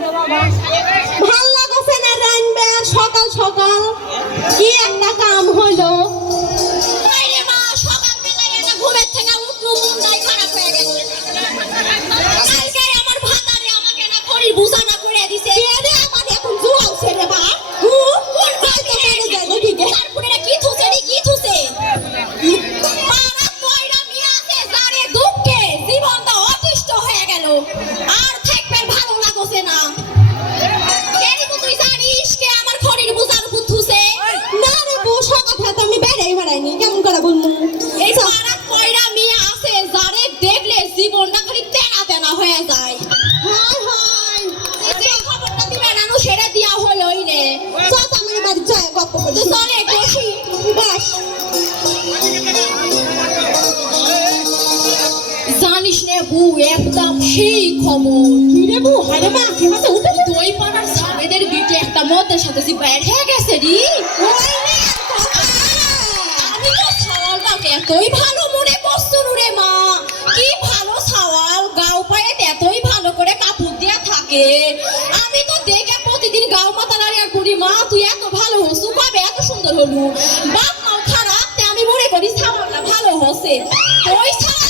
Go, go, go. সেই খবর কি বিটে একটা মদের সাথে যে বাইর হয়ে গেছে রে। এতই ভালো মনে করছ রে মা। কি ভালো সওয়াল গাও পায়ে এতই ভালো করে কাপড় দিয়া থাকে। আমি তো দেখে প্রতিদিন গাও মাতালার এক করি মা তুই এত ভালো হসু পাবে এত সুন্দর হলু? বাপ মাও খারাপ আমি মনে করি সাওয়ালটা ভালো হসে। ওই সাওয়াল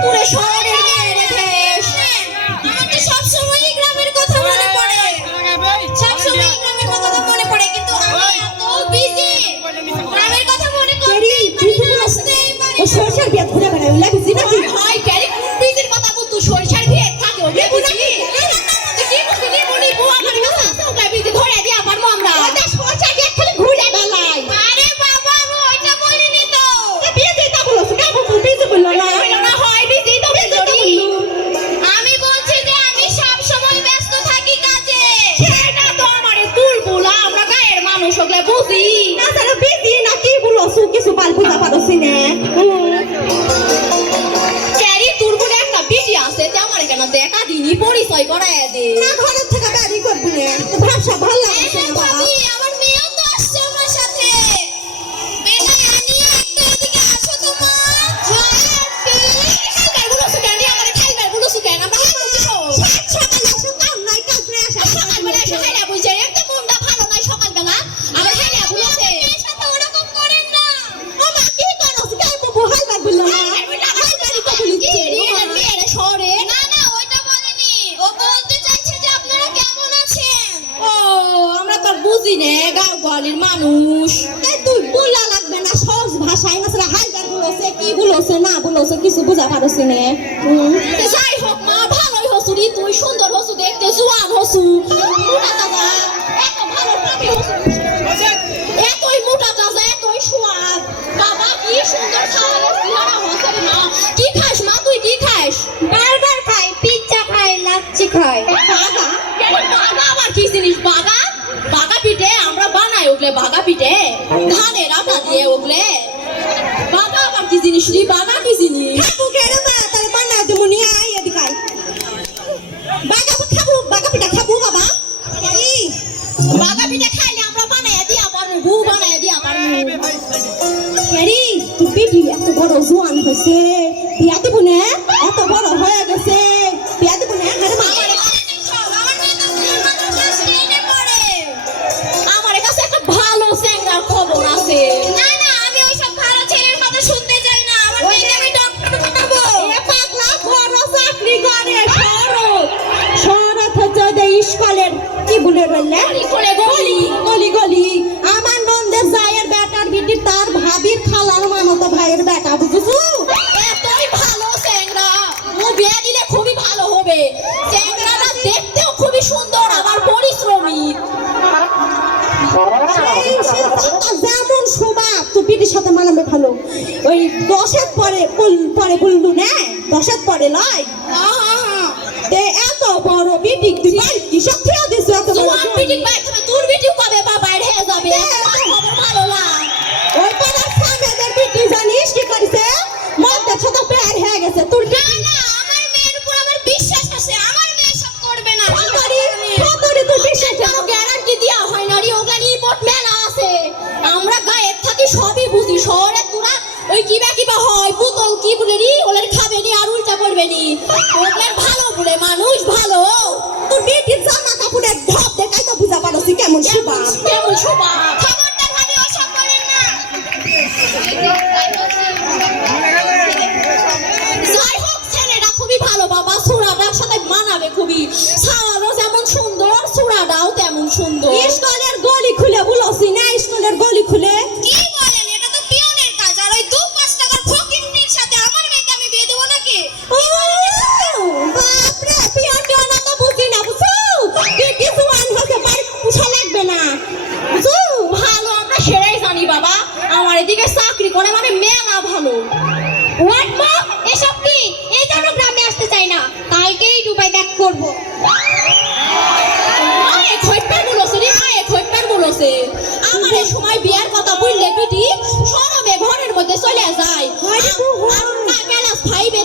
不能说 সগলা বুঝি? না সারা বিজি না কি বলো? সু কিছু পাল বুঝা পারছি না ক্যারি তোর বলে একটা বিজি আছে তে আমার কেন দেখা দিনই পরিচয় করায় দে? না ঘরে মানুষ। তুই বলা লাগবে না সহজ ভাষায়। আসলে হাইজার বলেছে কি বলেছে না বলেছে কিছু বোঝা পারছি না। যাই হোক মা ভালোই হসুরি তুই সুন্দর হসু দেখতে জুয়ান হসু। বাঁকা পিঠে ধানের আটা দিয়ে ওগলে। বাঁকা আবার কি জিনিস? রে বাঁকা কি জিনিস? খেয়ে বা তার মানা তুমি নিয়ে আয় এদিকে বাঁকা খাব বাঁকা পিঠা খাব বাবা। বাঁকা পিঠা খাইলে আমরা বানায় দিয়া পারব বউ বানায় দিয়া পারব তুমি এত বড় জোয়ান হয়েছে নামে ভালো। ওই দশের পরে পরে বললু না হ্যাঁ, দশের পরে লয়। ওই কিবা কিবা হয়? পুতল কি বলে নি? ওলার খাবে নি আর উল্টা করবে নি। ওলার Hi, baby.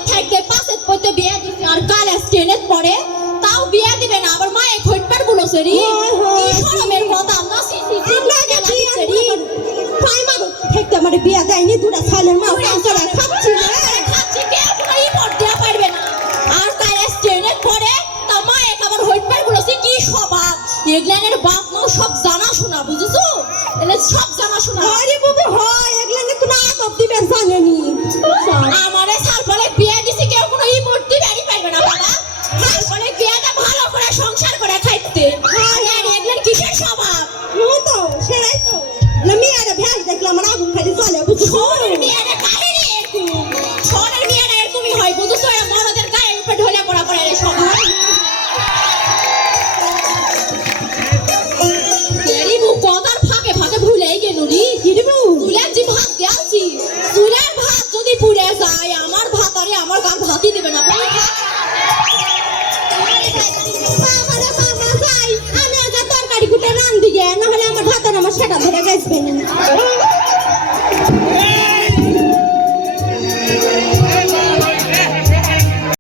我怎么能认